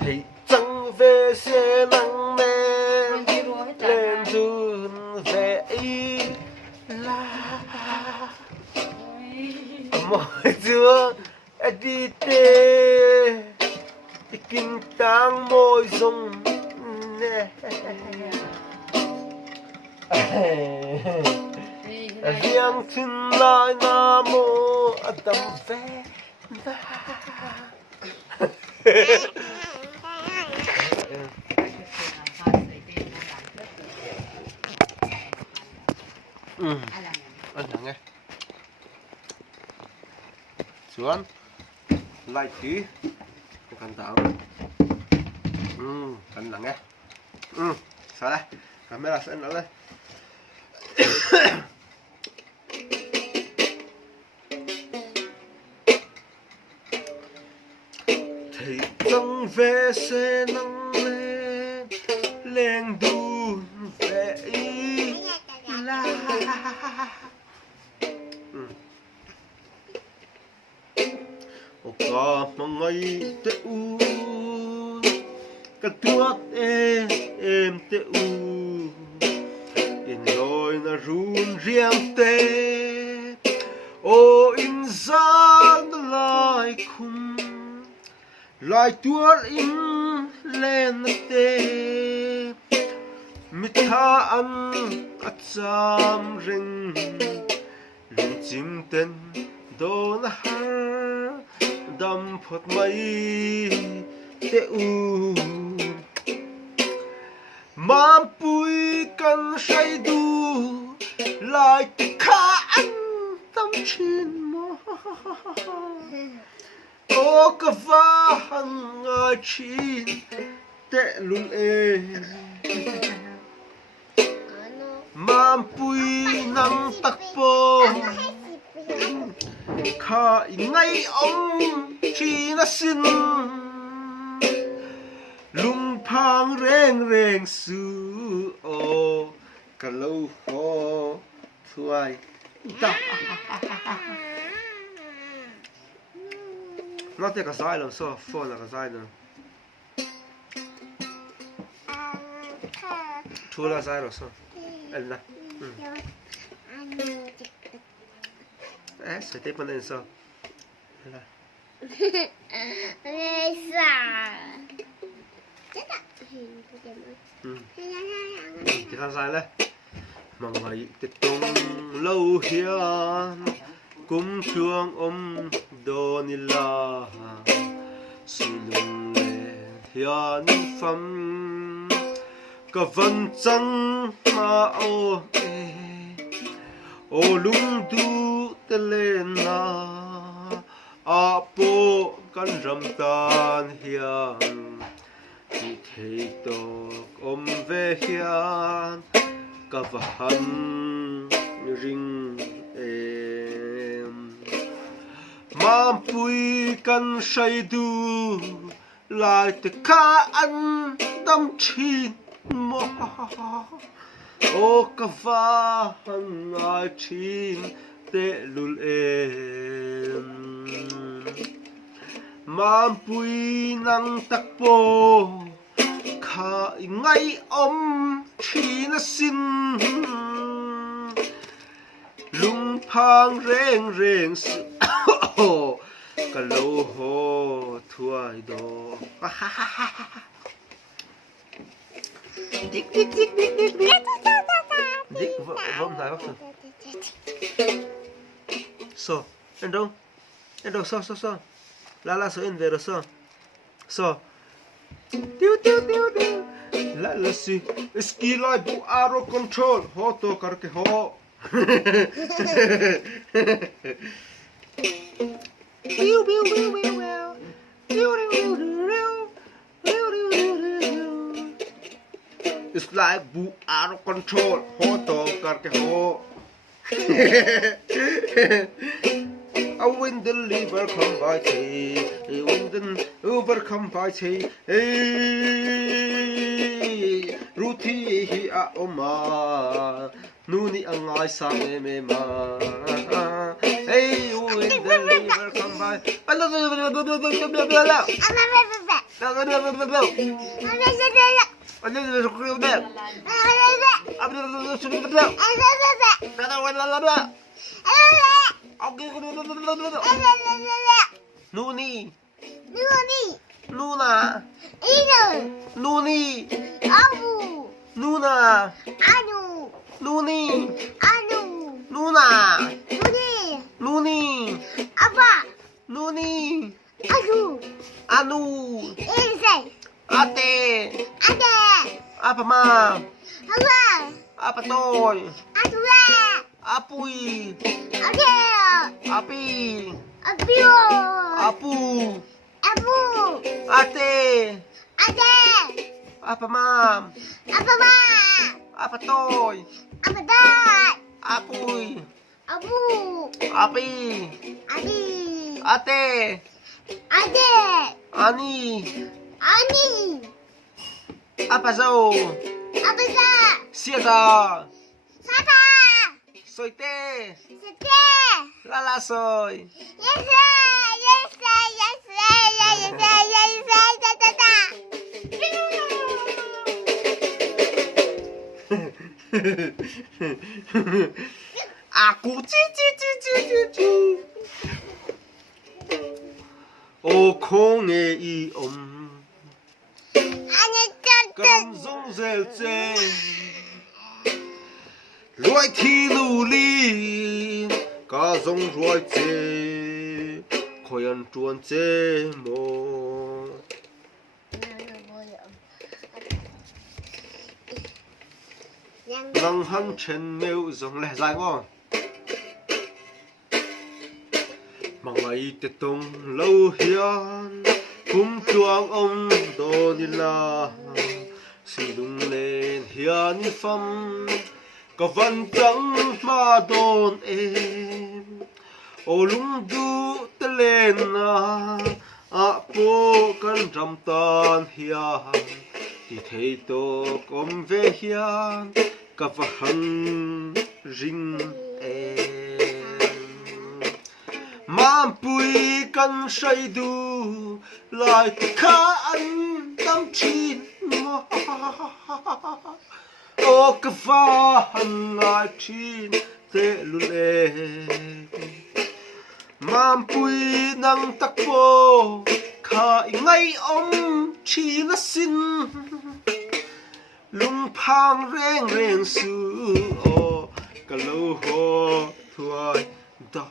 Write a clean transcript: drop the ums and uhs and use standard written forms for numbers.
thì chẳng về xe nắng men lên dùn về ý là mọi đứa đi tê kinh tang môi rồng nè riêng thân lại nam mô tâm về anh nghe xuống lại tí cần tạo cần lắng nghe sao đây camera sẽ nó đây thì trong về xe nắng lên lên đun về ý la có mong ngày tê u cả tuốt em tê u in rồi na run riêng tê ô in gian lại khung lại tuốt in lên tê mi tha ăn at sam ring lung chim tên do na har đâm phật mây tê u mà bụi cần say đu lại khá ăn tâm chín mò ô cà va hằng ngài chín tê luôn ê mà bụi nắng tắc bò khá ngay ông chỉ là xin lung phang reng reng su ô cả lâu khó thuai ta nó tiếc cái sai rồi sao phone là cái sai rồi thua là sai rồi sao anh này sẽ tiếp lên sao thì khăn sai lên mà ngày tiết tung lâu hiền cũng thương ông Donila suy lùng lên hiền phẩm cả vần trăng mà ô lung du tê lên na a po kan ram tan hiền thì thấy om về hiền cả vần ring em mà bụi kan say du lại tất cả ăn đâm chín mò ô cà phê hằng chín tê lul em mà bụi nắng tắc po khá ngay om chỉ là xin lung phang reng reng sự cả lâu hồ thuai đồ Dick vamos lá, vamos. So, então, só. Lá, só em ver, só. Tiu. Lá, sim. Ski lá, bu aero control, hoto karke ho. Biu. It's like bu out of control, hoto karke ho. I win the liver come by tea, I win the over come by tea. Hey, ruthi hi a oma, nu ni angai sa me ma hey you in the river come by Nuni Nuna Nuni Nuna Nuni Nuna Nuni Nuni Anu Ate Apa ma Apa toy Apui Api Apu Ate Apa mam Apa toy Apui Api Ate Ani Apa zo Siada Sawitei Lala soy Aku ci O không nghe y cầm rong rêu chê loại thi lù li cả rong loại chê khôi ăn chuan chê mô năng hăng chân mèo rong lẻ dài quá mà ngày tết tung lâu hiền cũng chuang ông đồ đi la xì lung lên hiền phẩm có văn trắng mà đồn em ô lung du tê lên bố cần rằm tan hiền thì thấy tô công về hiền cả hăng rinh em mà bùi cần say đu lại khá ăn tâm chín mà ô cái pha hằng lại chín tê luôn em mà bùi năng tắc vô khai ngay ông chỉ là xin lung phang reng su ô cả lâu hồ thôi da